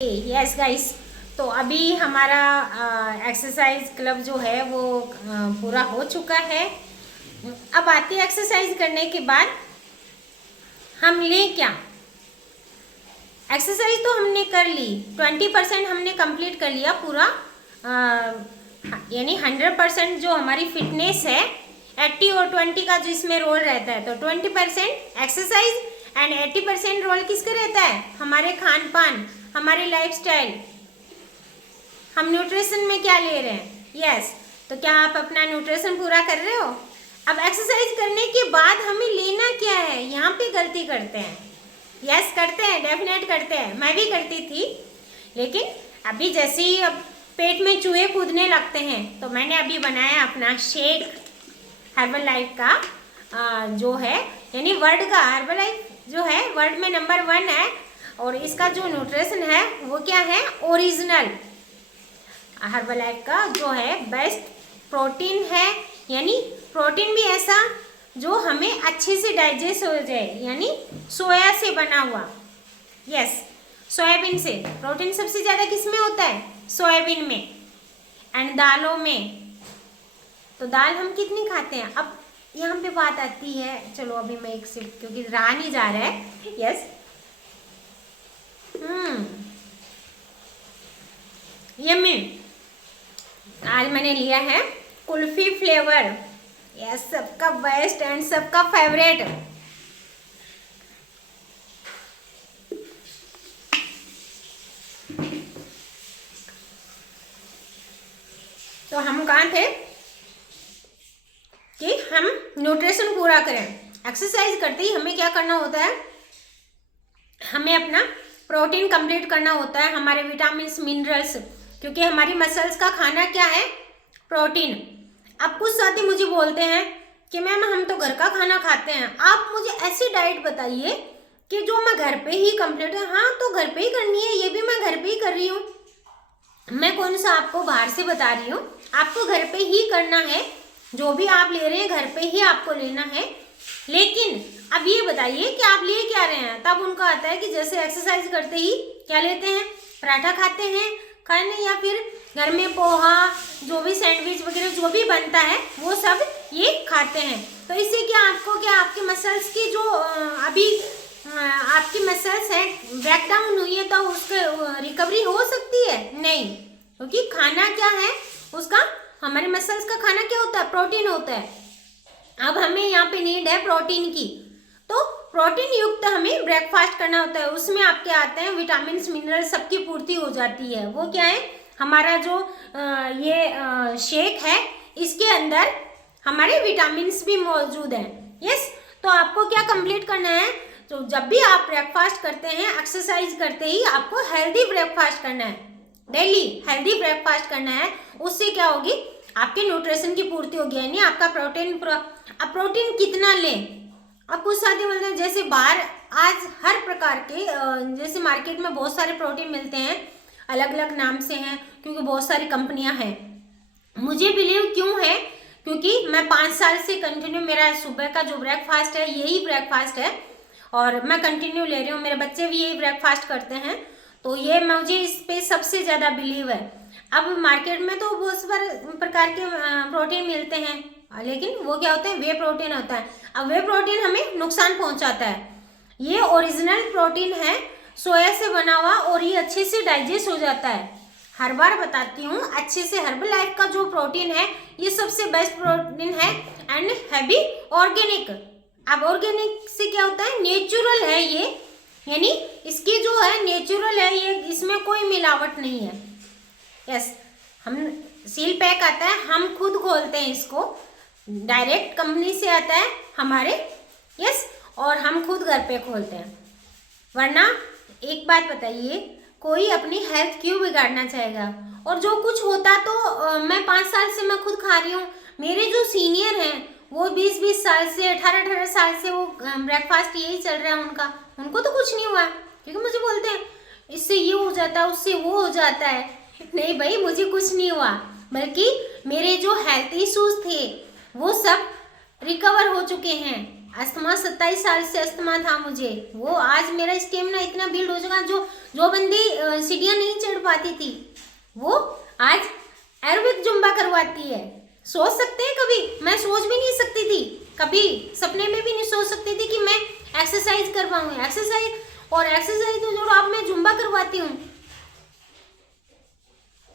Yes guys, तो अभी हमारा एक्सरसाइज क्लब जो है वो पूरा हो चुका है। अब आते एक्सरसाइज करने के बाद हम लें क्या। एक्सरसाइज तो हमने कर ली, 20% हमने कंप्लीट कर लिया पूरा, यानी 100% जो हमारी फिटनेस है 80 और 20 का जिसमें रोल रहता है, तो 20% एक्सरसाइज एंड 80% रोल किसका रहता है, हमारे खान पान, हमारे लाइफस्टाइल, हम न्यूट्रिशन में क्या ले रहे हैं। यस, तो क्या आप अपना न्यूट्रिशन पूरा कर रहे हो। अब एक्सरसाइज करने के बाद हमें लेना क्या है, यहाँ पे गलती करते हैं। यस करते हैं, डेफिनेट करते हैं, मैं भी करती थी, लेकिन अभी जैसे ही अब पेट में चूहे कूदने लगते हैं तो मैंने अभी बनाया अपना शेक हर्बल लाइफ का, जो है यानी वर्ल्ड का हर्बल लाइफ जो है वर्ल्ड में नंबर 1 है, और इसका जो न्यूट्रिशन है वो क्या है, ओरिजिनल हर्बल लाइफ का जो है बेस्ट प्रोटीन है, यानी प्रोटीन भी ऐसा जो हमें अच्छे से डाइजेस्ट हो जाए, यानी सोया से बना हुआ। यस, सोयाबीन से प्रोटीन सबसे ज़्यादा किस में होता है, सोयाबीन में एंड दालों में। तो दाल हम कितनी खाते हैं। अब यहाँ पे बात आती है, चलो अभी मैं एक सिप, क्योंकि रहा नहीं जा रहा है। यस, यम्मी, आज मैंने लिया है कुल्फी फ्लेवर। यस, सबका बेस्ट एंड सबका फेवरेट। तो हम कहाँ थे कि हम न्यूट्रिशन पूरा करें। एक्सरसाइज करते ही हमें क्या करना होता है, हमें अपना प्रोटीन कंप्लीट करना होता है, हमारे विटामिन्स मिनरल्स, क्योंकि हमारी मसल्स का खाना क्या है, प्रोटीन। अब कुछ साथी मुझे बोलते हैं कि मैम हम तो घर का खाना खाते हैं, आप मुझे ऐसी डाइट बताइए कि जो मैं घर पे ही कंप्लीट है। हाँ, तो घर पे ही करनी है, ये भी मैं घर पे ही कर रही हूँ, मैं कौन सा आपको बाहर से बता रही हूँ। आपको घर पे ही करना है, जो भी आप ले रहे हैं घर पे ही आपको लेना है। लेकिन अब ये बताइए कि आप ले क्या रहे हैं। तब उनका आता है कि जैसे एक्सरसाइज करते ही क्या लेते हैं, पराठा खाते हैं खाने, या फिर घर में पोहा, जो भी सैंडविच वगैरह जो भी बनता है वो सब ये खाते हैं। तो इससे क्या आपको, क्या आपके मसल्स की जो अभी आपकी मसल्स है ब्रेक डाउन हुई है, तो उसके रिकवरी हो सकती है नहीं, क्योंकि खाना क्या है उसका, हमारे मसल्स का खाना क्या होता है, प्रोटीन होता है। अब हमें यहाँ पे नीड है प्रोटीन की, तो प्रोटीन युक्त हमें ब्रेकफास्ट करना होता है। उसमें आपके आते हैं विटामिन मिनरल, सबकी पूर्ति हो जाती है। वो क्या है, हमारा जो ये शेक है इसके अंदर हमारे विटामिन भी मौजूद हैं। यस, तो आपको क्या कंप्लीट करना है, तो जब भी आप ब्रेकफास्ट करते हैं, एक्सरसाइज करते ही आपको हेल्दी ब्रेकफास्ट करना है, डेली हेल्दी ब्रेकफास्ट करना है। उससे क्या होगी, आपके न्यूट्रिशन की पूर्ति होगी, यानी आपका प्रोटीन। अब प्रोटीन कितना लें। अब कुछ साथी बोलते हैं जैसे बाहर आज हर प्रकार के, जैसे मार्केट में बहुत सारे प्रोटीन मिलते हैं, अलग अलग नाम से हैं, क्योंकि बहुत सारी कंपनियां हैं। मुझे बिलीव क्यों है, क्योंकि मैं 5 साल से कंटिन्यू, मेरा सुबह का जो ब्रेकफास्ट है यही ब्रेकफास्ट है, और मैं कंटिन्यू ले रही हूँ, मेरे बच्चे भी यही ब्रेकफास्ट करते हैं, तो ये मुझे इस पे सबसे ज़्यादा बिलीव है। अब मार्केट में तो बहुत सारे प्रकार के प्रोटीन मिलते हैं, लेकिन वो क्या होते हैं, वे प्रोटीन होता है। अब वे प्रोटीन हमें नुकसान पहुंचाता है। ये ओरिजिनल प्रोटीन है, सोया से बना हुआ, और ये अच्छे से डाइजेस्ट हो जाता है। हर बार बताती हूँ, अच्छे से हर्बल लाइफ का जो प्रोटीन है ये सबसे बेस्ट प्रोटीन है एंड है भी ऑर्गेनिक। अब ऑर्गेनिक से क्या होता है, नेचुरल है ये, यानी इसकी जो है नेचुरल है ये, इसमें कोई मिलावट नहीं है। यस, हम सील पैक आता है, हम खुद खोलते हैं इसको, डायरेक्ट कंपनी से आता है हमारे। यस, और हम खुद घर पे खोलते हैं। वरना एक बात बताइए, कोई अपनी हेल्थ क्यों बिगाड़ना चाहेगा। और जो कुछ होता तो मैं 5 साल से मैं खुद खा रही हूँ, मेरे जो सीनियर हैं वो 20-20 साल से, 18-18 साल से वो ब्रेकफास्ट यही चल रहा है उनका, उनको तो कुछ नहीं हुआ। क्योंकि मुझे बोलते हैं इससे ये हो जाता है, उससे वो हो जाता है। नहीं भाई, मुझे कुछ नहीं हुआ, बल्कि मेरे जो हेल्थ इश्यूज थे वो सब रिकवर हो चुके हैं। अस्थमा 27 साल से अस्थमा था मुझे, वो आज मेरा स्टेमिना इतना बिल्ड हो चुका, जो बंदी सीढ़ियाँ नहीं चढ़ पाती थी वो आज एरोबिक जुम्बा करवाती है। सोच सकते हैं, कभी मैं सोच भी नहीं सकती थी, कभी सपने में भी नहीं सोच सकती थी कि मैं एक्सरसाइज कर पाऊंगी। एक्सरसाइज तो जो अब मैं जुम्बा करवाती हूँ,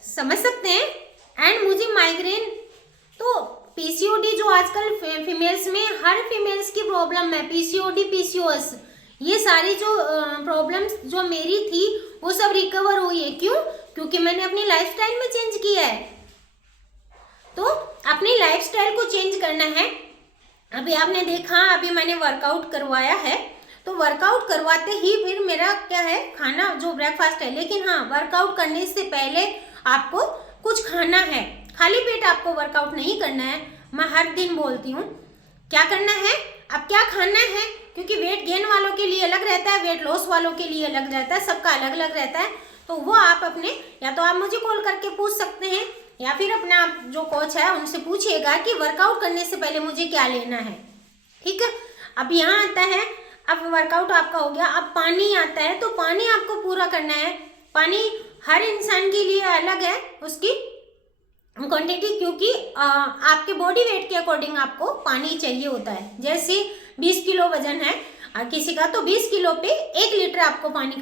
समझ सकते हैं। एंड मुझे माइग्रेन, तो पीसीओडी जो आजकल फीमेल्स में हर फीमेल्स की प्रॉब्लम है, पीसीओडी पीसीओएस, ये सारी जो प्रॉब्लम्स जो मेरी थी वो सब रिकवर हुई है। क्यों? क्योंकि मैंने अपनी लाइफस्टाइल में चेंज किया है। तो अपनी लाइफस्टाइल को चेंज करना है। अभी आपने देखा, अभी मैंने वर्कआउट करवाया है, तो वर्कआउट करवाते ही फिर मेरा क्या है, खाना जो ब्रेकफास्ट है। लेकिन हाँ, वर्कआउट करने से पहले आपको कुछ खाना है, खाली पेट आपको वर्कआउट नहीं करना है। मैं हर दिन बोलती हूँ क्या करना है, अब क्या खाना है, क्योंकि वेट गेन वालों के लिए अलग रहता है, वेट लॉस वालों के लिए अलग रहता है, सबका अलग अलग रहता है। तो वो आप अपने, या तो आप मुझे कॉल करके पूछ सकते हैं, या फिर अपना जो कोच है उनसे पूछिएगा कि वर्कआउट करने से पहले मुझे क्या लेना है। ठीक है, अब यहाँ आता है, अब वर्कआउट आपका हो गया, अब पानी आता है, तो पानी आपको पूरा करना है। पानी हर इंसान के लिए अलग है उसकी क्वांटिटी, क्योंकि आपके बॉडी वेट के अकॉर्डिंग आपको पानी चाहिए होता है। जैसे 20 किलो वजन है किसी का, तो 20 किलो पे 1 लीटर आपको पानी